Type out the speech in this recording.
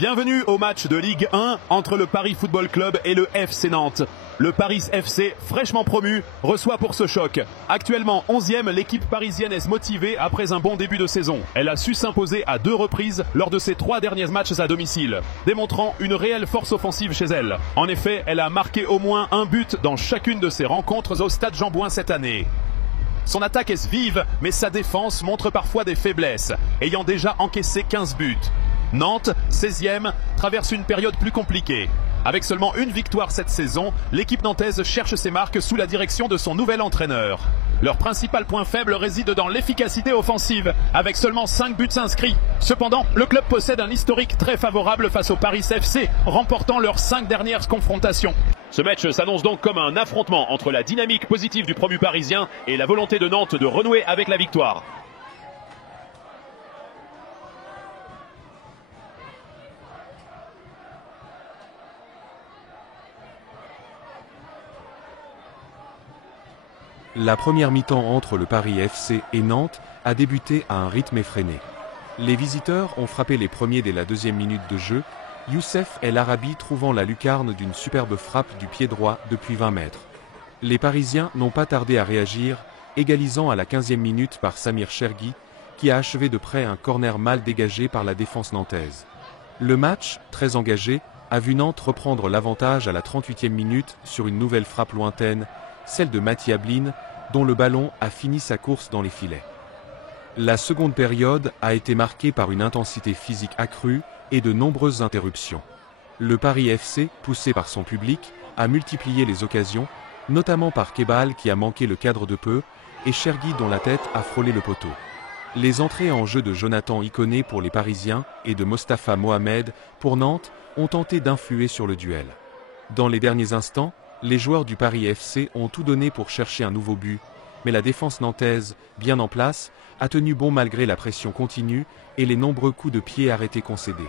Bienvenue au match de Ligue 1 entre le Paris Football Club et le FC Nantes. Le Paris FC, fraîchement promu, reçoit pour ce choc. Actuellement 11e, l'équipe parisienne est motivée après un bon début de saison. Elle a su s'imposer à 2 reprises lors de ses 3 derniers matchs à domicile, démontrant une réelle force offensive chez elle. En effet, elle a marqué au moins un but dans chacune de ses rencontres au Stade Jean-Bouin cette année. Son attaque est vive, mais sa défense montre parfois des faiblesses, ayant déjà encaissé 15 buts. Nantes, 16e, traverse une période plus compliquée. Avec seulement une victoire cette saison, l'équipe nantaise cherche ses marques sous la direction de son nouvel entraîneur. Leur principal point faible réside dans l'efficacité offensive, avec seulement 5 buts inscrits. Cependant, le club possède un historique très favorable face au Paris FC, remportant leurs 5 dernières confrontations. Ce match s'annonce donc comme un affrontement entre la dynamique positive du promu parisien et la volonté de Nantes de renouer avec la victoire. La première mi-temps entre le Paris FC et Nantes a débuté à un rythme effréné. Les visiteurs ont frappé les premiers dès la 2e minute de jeu, Youssef El Arabi trouvant la lucarne d'une superbe frappe du pied droit depuis 20 mètres. Les Parisiens n'ont pas tardé à réagir, égalisant à la 15e minute par Samir Chergui, qui a achevé de près un corner mal dégagé par la défense nantaise. Le match, très engagé, a vu Nantes reprendre l'avantage à la 38e minute sur une nouvelle frappe lointaine, celle de Mathieu Ablin, dont le ballon a fini sa course dans les filets. La seconde période a été marquée par une intensité physique accrue et de nombreuses interruptions. Le Paris FC, poussé par son public, a multiplié les occasions, notamment par Kebal qui a manqué le cadre de peu, et Chergui dont la tête a frôlé le poteau. Les entrées en jeu de Jonathan Iconé pour les Parisiens et de Mostafa Mohamed pour Nantes ont tenté d'influer sur le duel. Dans les derniers instants, les joueurs du Paris FC ont tout donné pour chercher un nouveau but, mais la défense nantaise, bien en place, a tenu bon malgré la pression continue et les nombreux coups de pied arrêtés concédés.